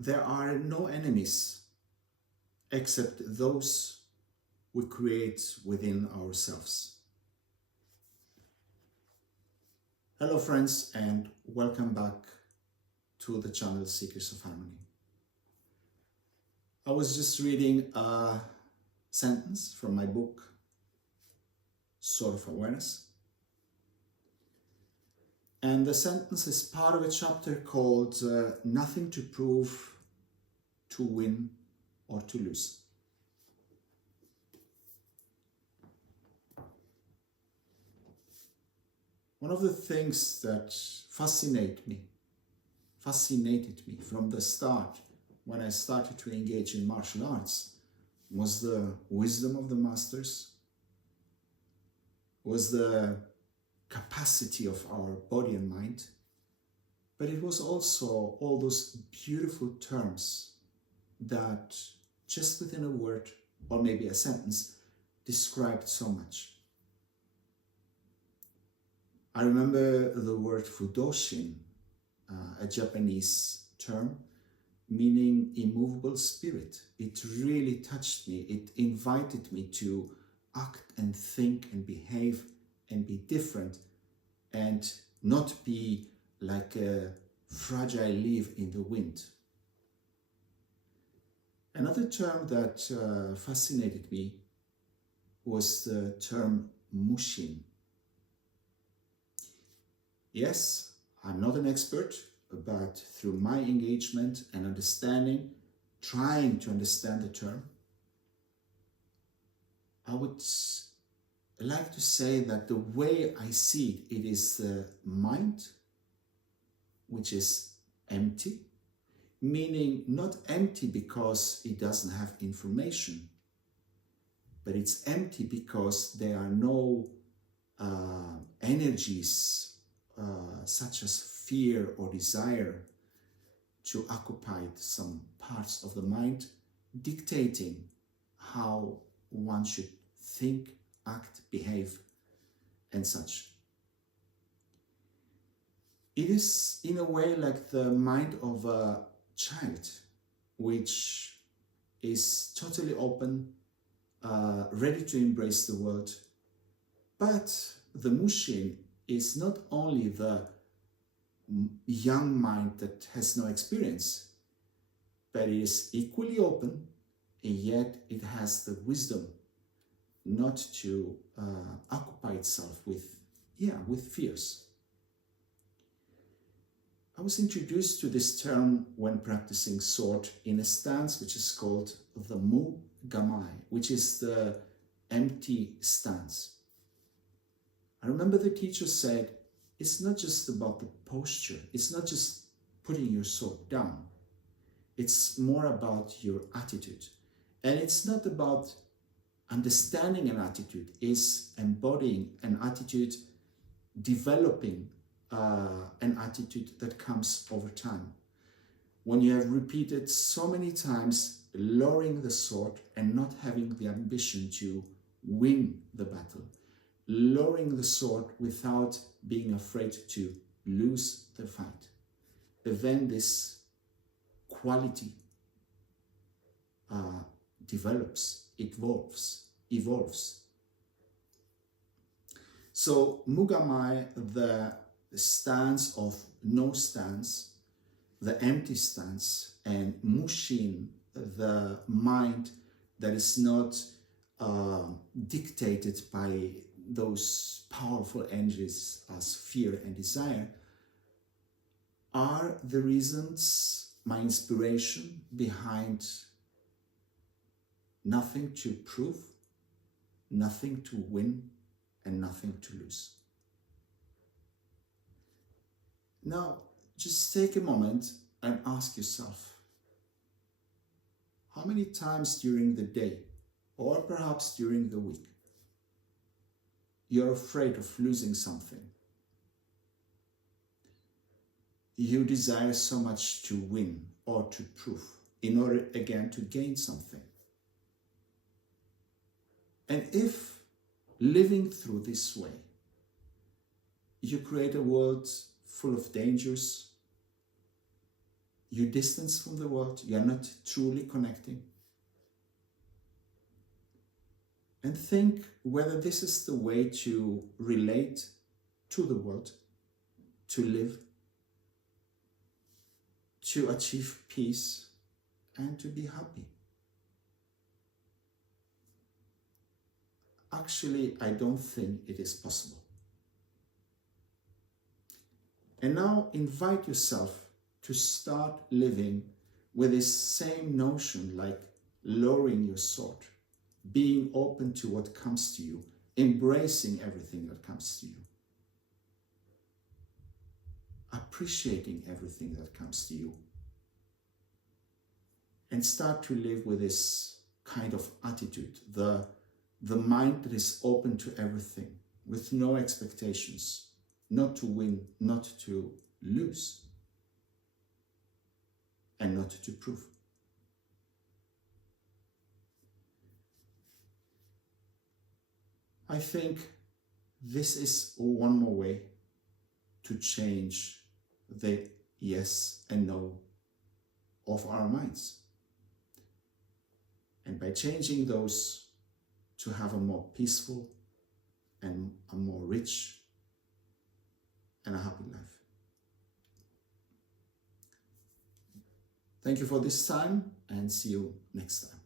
there are no enemies except those we create within ourselves. Hello friends, and welcome back to the channel Seekers of Harmony. I was just reading a sentence from my book, Sword of Awareness. And the sentence is part of a chapter called Nothing to Prove, to Win or to Lose. One of the things that fascinated me from the start when I started to engage in martial arts was the wisdom of the masters, was the capacity of our body and mind, but it was also all those beautiful terms that just within a word or maybe a sentence described so much. I remember the word fudoshin, a Japanese term meaning immovable spirit. It really touched me. It invited me to act and think and behave and be different and not be like a fragile leaf in the wind. Another term that fascinated me was the term mushin. Yes, I'm not an expert, but through my engagement and understanding, trying to understand the term, I would like to say that the way I see it, it is the mind, which is empty, meaning not empty because it doesn't have information, but it's empty because there are no energies such as fear or desire to occupy some parts of the mind, dictating how one should think, act, behave, and such. It is in a way like the mind of a child, which is totally open, ready to embrace the world. But the mushin is not only the young mind that has no experience, but it is equally open, and yet it has the wisdom not to occupy itself with fears. I was introduced to this term when practicing sword in a stance which is called the Mu-Gamai, which is the empty stance. I remember the teacher said, it's not just about the posture, it's not just putting your sword down, it's more about your attitude. And it's not about understanding an attitude, it's embodying an attitude, developing an attitude that comes over time. When you have repeated so many times lowering the sword and not having the ambition to win the battle, lowering the sword without being afraid to lose the fight, then this quality develops, evolves. So Mugamai, the stance of no stance, the empty stance, and Mushin, the mind that is not dictated by those powerful energies as fear and desire, are the reasons, my inspiration behind nothing to prove, nothing to win, and nothing to lose. Now, just take a moment and ask yourself, how many times during the day, or perhaps during the week, you're afraid of losing something? You desire so much to win or to prove in order again to gain something. And if living through this way, you create a world full of dangers, you distance from the world, you are not truly connecting. And think whether this is the way to relate to the world, to live, to achieve peace, and to be happy. Actually, I don't think it is possible. And now invite yourself to start living with this same notion, like lowering your sword, being open to what comes to you, embracing everything that comes to you, appreciating everything that comes to you, and start to live with this kind of attitude, the mind that is open to everything, with no expectations, not to win, not to lose, and not to prove. I think this is one more way to change the yes and no of our minds. And by changing those, to have a more peaceful and a more rich and a happy life. Thank you for this time, and see you next time.